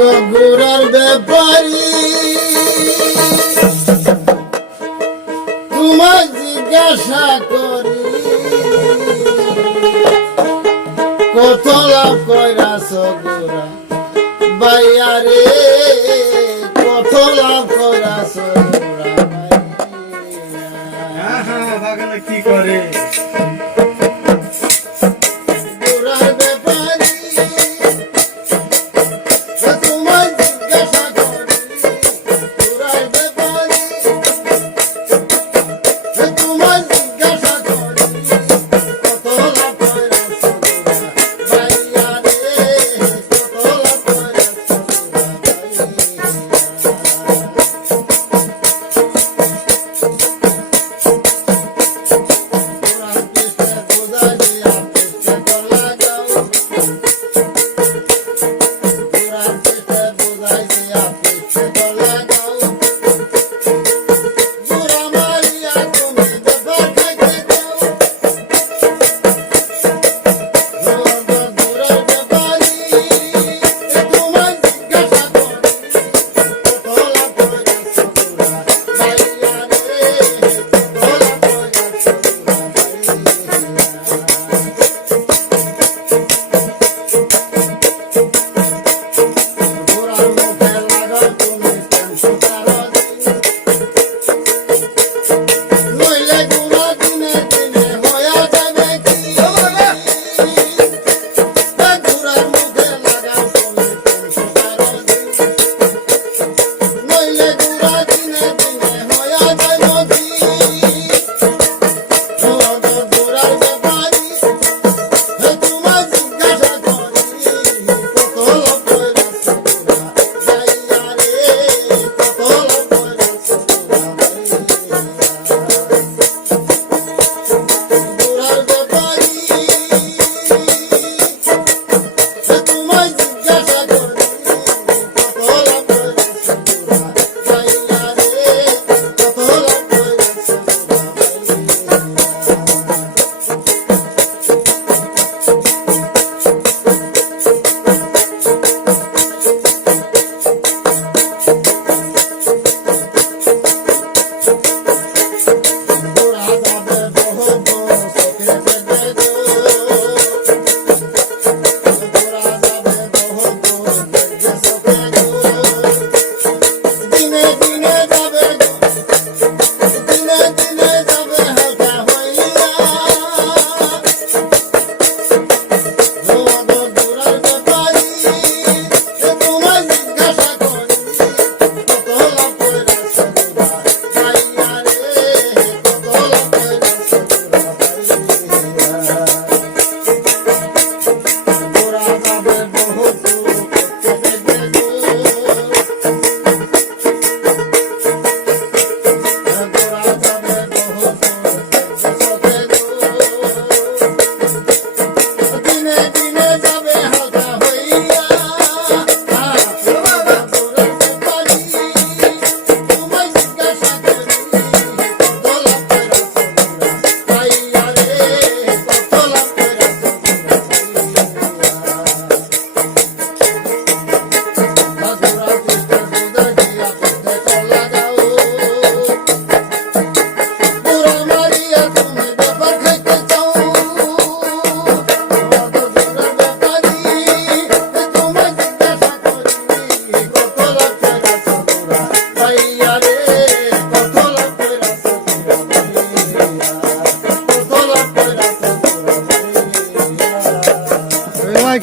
গোড়ার ব্যাপারি তোমায় জিজ্ঞাসা করি কত লাভ কইরাছ গোড়া বাইয়া রে কত লাভ কইরাছ গোড়া বাগানে কি করে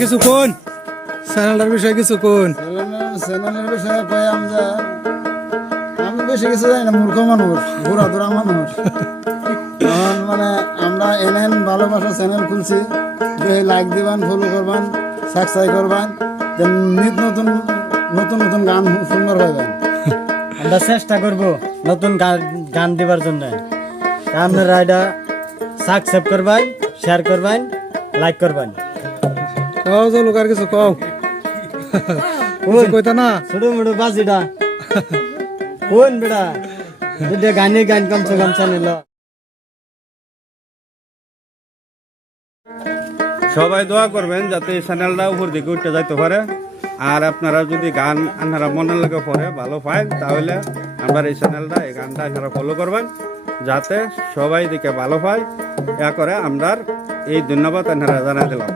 কিছু কোন চ্যানেলটার বিষয়ে কিছু কোন চ্যানেলের বিষয়ে কই আমি বেশি কিছু জানি না, মূর্খ মানুষ, ঘোরা ধরা মানুষ। তখন মানে আমরা এনএন ভালোবাসা চ্যানেল খুলছি, লাইক দিবেন, ফলো করবেন, সাবস্ক্রাইব করবেন, নিত নতুন নতুন নতুন গান সুন্দর পাইবেন। আমরা চেষ্টা করব নতুন গান দেবার জন্য। আপনারা এটা সাবস্ক্রাইব করবেন, শেয়ার করবেন, লাইক করবেন। কও যে লোকার কিছু কও, কইতা না ছোট মোটো বাজিটা কোন বেটা দুটা গানে গান কমছে কম চ্যানেল। সবাই দোয়া করবেন যাতে চ্যানেলটা উপর দিকে উঠতে যাইতে পারে। আর আপনারা যদি গান আপনারা মনের লাগে পড়ে ভালো পান তাহলে আমার এই চ্যানেলটা এই গানটা আপনারা ফলো করবেন যাতে সবাই দিকে ভালো পায় এ করে আমরা এই ধন্যবাদ আপনারা জানাই দিলাম।